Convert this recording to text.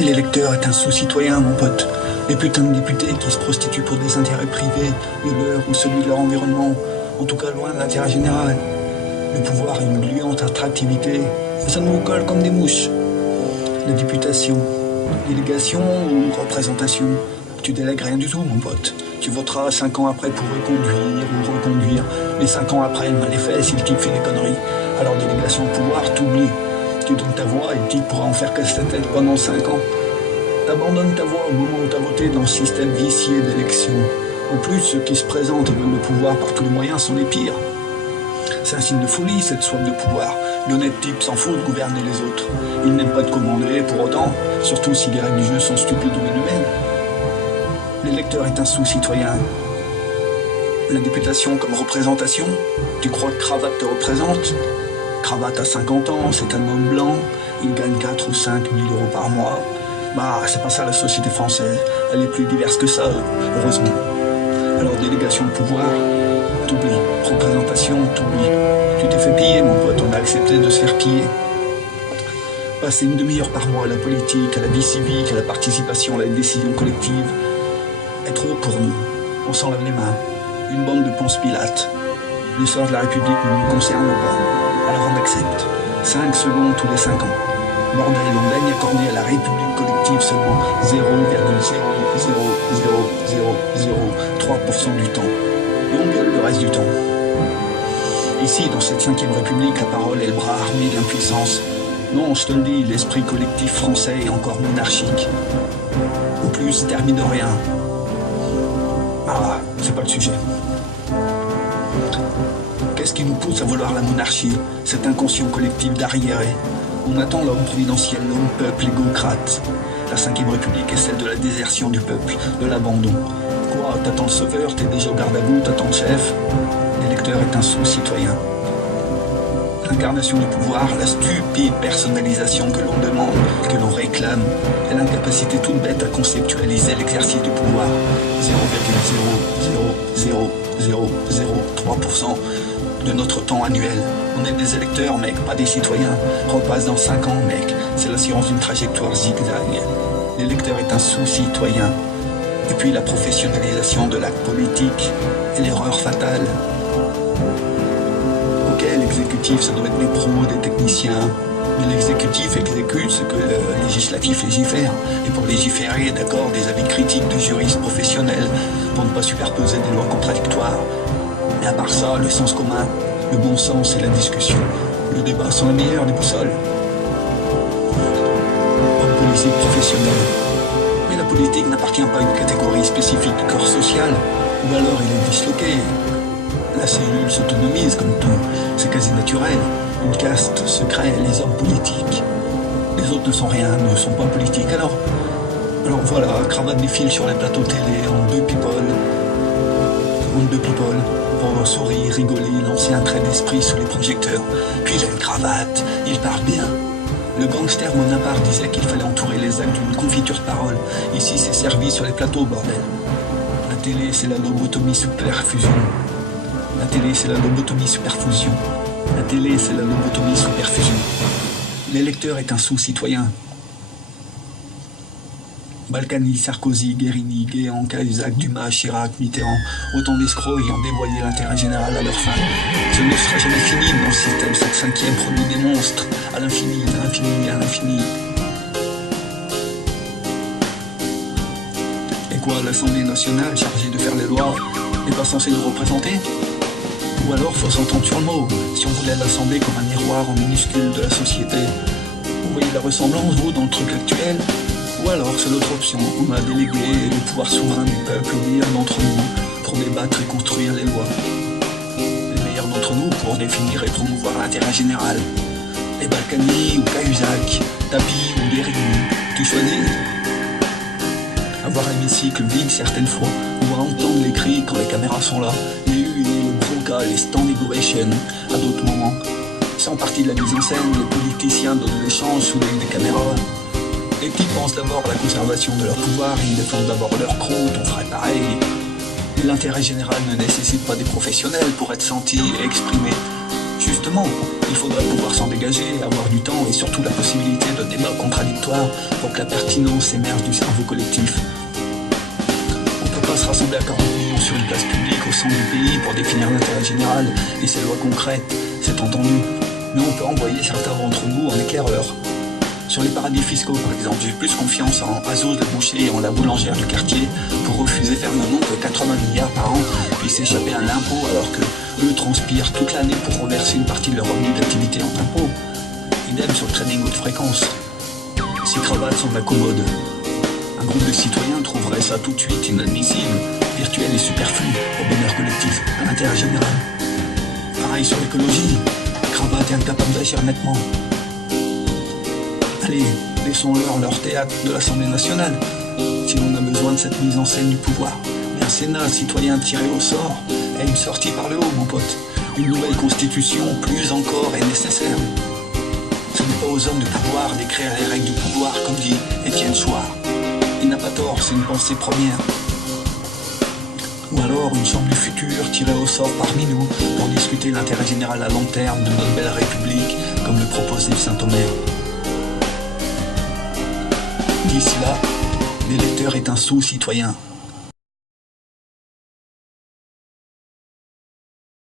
L'électeur est un sous-citoyen, mon pote. Les putains de députés qui se prostituent pour des intérêts privés, de leur ou celui de leur environnement, en tout cas loin de l'intérêt général. Le pouvoir a une gluante attractivité, ça nous colle comme des mouches. La députation, délégation ou représentation, tu délègues rien du tout, mon pote. Tu voteras 5 ans après pour reconduire ou reconduire. Mais 5 ans après, il m'a les fait si le type fait des conneries. Alors délégation de pouvoir, t'oublies. Tu donnes ta voix et le type pourra en faire casse ta tête pendant 5 ans. T'abandonnes ta voix au moment où t'as voté dans ce système vicié d'élection. En plus, ceux qui se présentent et veulent le pouvoir par tous les moyens sont les pires. C'est un signe de folie, cette soif de pouvoir. L'honnête type s'en fout de gouverner les autres. Il n'aime pas de commander pour autant, surtout si les règles du jeu sont stupides ou inhumaines. L'électeur est un sous-citoyen. La députation comme représentation, tu crois que Cravate te représente? Cravate à 50 ans, c'est un homme blanc, il gagne 4 ou 5 000 euros par mois. Bah, c'est pas ça la société française, elle est plus diverse que ça, heureusement. Alors délégation de pouvoir, t'oublies. Représentation, t'oublies. Tu t'es fait piller, mon pote, on a accepté de se faire piller. Passer une demi-heure par mois à la politique, à la vie civique, à la participation, à la décision collective, est trop pour nous. On s'en lave les mains. Une bande de Ponce Pilate. Le sort de la République ne nous concerne pas. Alors on accepte. 5 secondes tous les 5 ans. Bordel, on daigne accorder à la République collective seulement 0,00003% du temps. Et on gueule le reste du temps. Ici, dans cette 5e République, la parole est le bras armé de l'impuissance. Non, je te le dis, l'esprit collectif français est encore monarchique. Au plus, termine de rien. Ah, c'est pas le sujet. Qu'est-ce qui nous pousse à vouloir la monarchie, cet inconscient collectif d'arriérés? On attend l'homme providentiel, l'homme peuple égocrate. La 5e République est celle de la désertion du peuple, de l'abandon. Quoi, t'attends le sauveur, t'es déjà au garde à vous, t'attends le chef? L'électeur est un sous-citoyen. L'incarnation du pouvoir, la stupide personnalisation que l'on demande, que l'on réclame, et l'incapacité toute bête à conceptualiser l'exercice du pouvoir. 0,00003% de notre temps annuel. On est des électeurs, mec, pas des citoyens. Repasse dans 5 ans, mec. C'est l'assurance d'une trajectoire zigzag. L'électeur est un sous-citoyen. Et puis la professionnalisation de l'acte politique et l'erreur fatale. Ok, l'exécutif, ça doit être des pros, des techniciens. Mais l'exécutif exécute ce que le législatif légifère. Et pour légiférer, d'accord, des avis critiques de juristes professionnels pour ne pas superposer des lois contradictoires. Mais à part ça, le sens commun, le bon sens et la discussion, le débat sont la meilleure des boussoles. Homme politique professionnel. Mais la politique n'appartient pas à une catégorie spécifique du corps social, ou alors il est disloqué. La cellule s'autonomise comme tout, c'est quasi naturel. Une caste se crée, les hommes politiques. Les autres ne sont rien, ne sont pas politiques. Alors voilà, Cravate défile sur les plateaux télé en deux people. Pour sourire, rigoler, lancer un trait d'esprit sous les projecteurs. Puis il a une cravate, il parle bien. Le gangster Bonaparte disait qu'il fallait entourer les actes d'une confiture de parole. Ici, c'est servi sur les plateaux, bordel. La télé, c'est la lobotomie sous perfusion. La télé, c'est la lobotomie sous perfusion. La télé, c'est la lobotomie sous perfusion. L'électeur est un sous-citoyen. Balkany, Sarkozy, Guérini, Guéant, Cahuzac, Dumas, Chirac, Mitterrand, autant d'escrocs ayant dévoyé l'intérêt général à leur fin. Ce ne sera jamais fini dans le système, cette 5e produit des monstres, à l'infini, à l'infini, à l'infini. Et quoi, l'Assemblée nationale, chargée de faire les lois, n'est pas censée nous représenter? Ou alors, faut s'entendre sur le mot, si on voulait l'Assemblée comme un miroir en minuscule de la société. Vous voyez la ressemblance, vous, dans le truc actuel? Ou alors, c'est l'autre option, on a délégué le pouvoir souverain du peuple aux meilleurs d'entre nous pour débattre et construire les lois. Les meilleurs d'entre nous pour définir et promouvoir l'intérêt général. Les Balkany ou Cahuzac, Tapi ou Guérini, tu choisis. Avoir l'hémicycle vide certaines fois, ou à entendre les cris quand les caméras sont là, les huées, les bronca, les standing ovations à d'autres moments. C'est en partie de la mise en scène, les politiciens donnent l'échange sous l'œil des caméras. Les petits pensent d'abord à la conservation de leur pouvoir, ils défendent d'abord leur croûte, on ferait pareil. Mais l'intérêt général ne nécessite pas des professionnels pour être senti et exprimé. Juste comportement. Il faudrait pouvoir s'en dégager, avoir du temps et surtout la possibilité de débats contradictoires pour que la pertinence émerge du cerveau collectif. On ne peut pas se rassembler à 40 millions sur une place publique au centre du pays pour définir l'intérêt général et ses lois concrètes, c'est entendu. Mais on peut envoyer certains d'entre nous en éclaireur. Sur les paradis fiscaux, par exemple, j'ai plus confiance en Azos le boucher et en la boulangère du quartier pour refuser fermement que 80 milliards par an puissent échapper à l'impôt alors que eux transpirent toute l'année pour reverser une partie de leur revenu d'activité en impôt. Idem sur le trading haute fréquence. Ces cravates sont de la commode. Un groupe de citoyens trouverait ça tout de suite inadmissible, virtuel et superflu au bonheur collectif, à l'intérêt général. Pareil sur l'écologie. Cravate est incapable d'agir nettement. Allez, laissons-leur théâtre de l'Assemblée nationale, si l'on a besoin de cette mise en scène du pouvoir. Mais un Sénat citoyen tiré au sort est une sortie par le haut, mon pote. Une nouvelle constitution, plus encore, est nécessaire. Ce n'est pas aux hommes de pouvoir d'écrire les règles du pouvoir, comme dit Étienne Chouard. Il n'a pas tort, c'est une pensée première. Ou alors une chambre du futur tirée au sort parmi nous pour discuter l'intérêt général à long terme de notre belle République, comme le propose Yves Saint-Omer. D'ici là, l'électeur est un sous-citoyen.